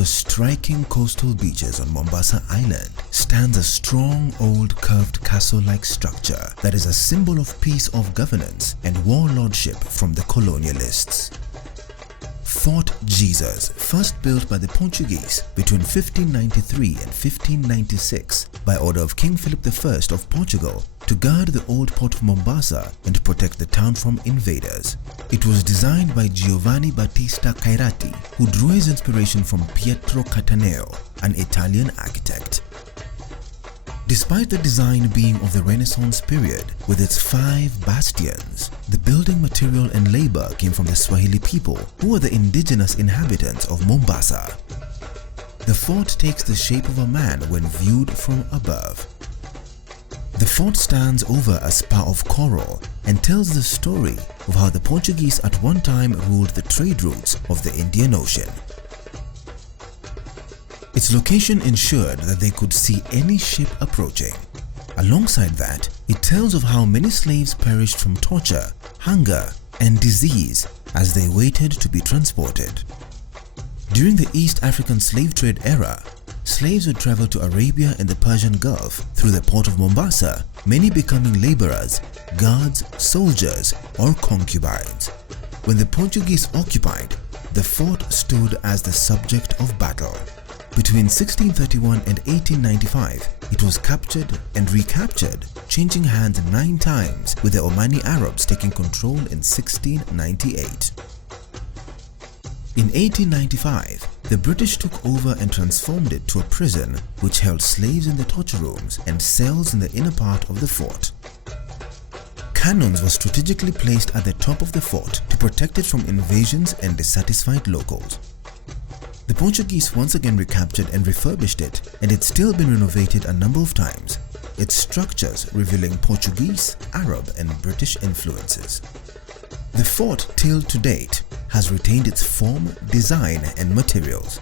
the striking coastal beaches on Mombasa Island stands a strong old curved castle-like structure that is a symbol of peace of governance and warlordship from the colonialists. Fort Jesus, first built by the Portuguese between 1593 and 1596 by order of King Philip I of Portugal to guard the old port of Mombasa and protect the town from invaders. It was designed by Giovanni Battista Cairati, who drew his inspiration from Pietro Cataneo, an Italian architect. Despite the design being of the Renaissance period with its 5 bastions, the building material and labor came from the Swahili people, who are the indigenous inhabitants of Mombasa. The fort takes the shape of a man when viewed from above. The fort stands over a spar of coral and tells the story of how the Portuguese at one time ruled the trade routes of the Indian Ocean. Its location ensured that they could see any ship approaching. Alongside that, it tells of how many slaves perished from torture, hunger, and disease as they waited to be transported. During the East African slave trade era, slaves would travel to Arabia and the Persian Gulf through the port of Mombasa, many becoming laborers, guards, soldiers, or concubines. When the Portuguese occupied, the fort stood as the subject of battle. Between 1631 and 1895, it was captured and recaptured, changing hands 9 times, with the Omani Arabs taking control in 1698. In 1895, the British took over and transformed it to a prison which held slaves in the torture rooms and cells in the inner part of the fort. Cannons were strategically placed at the top of the fort to protect it from invasions and dissatisfied locals. The Portuguese once again recaptured and refurbished it, and it's still been renovated a number of times, its structures revealing Portuguese, Arab, and British influences. The fort, till to date, has retained its form, design, and materials.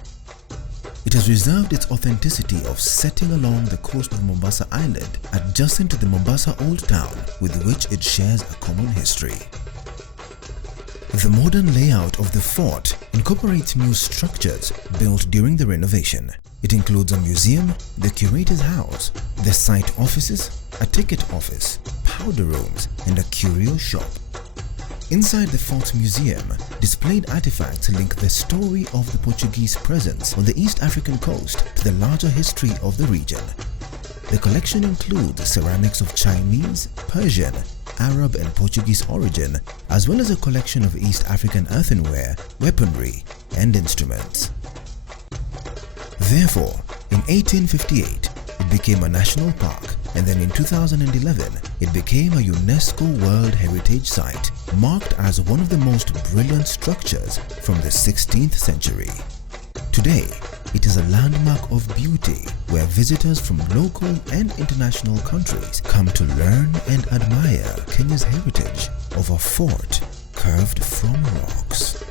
It has reserved its authenticity of setting along the coast of Mombasa Island, adjacent to the Mombasa Old Town, with which it shares a common history. The modern layout of the fort incorporates new structures built during the renovation. It includes a museum, the curator's house, the site offices, a ticket office, powder rooms, and a curio shop. Inside the fort's museum, displayed artifacts link the story of the Portuguese presence on the East African coast to the larger history of the region. The collection includes ceramics of Chinese, Persian, Arab and Portuguese origin, as well as a collection of East African earthenware, weaponry, and instruments. Therefore, in 1858, it became a national park, and then in 2011, it became a UNESCO World Heritage Site, marked as one of the most brilliant structures from the 16th century. Today, it is a landmark of beauty where visitors from local and international countries come to learn and admire Kenya's heritage of a fort carved from rocks.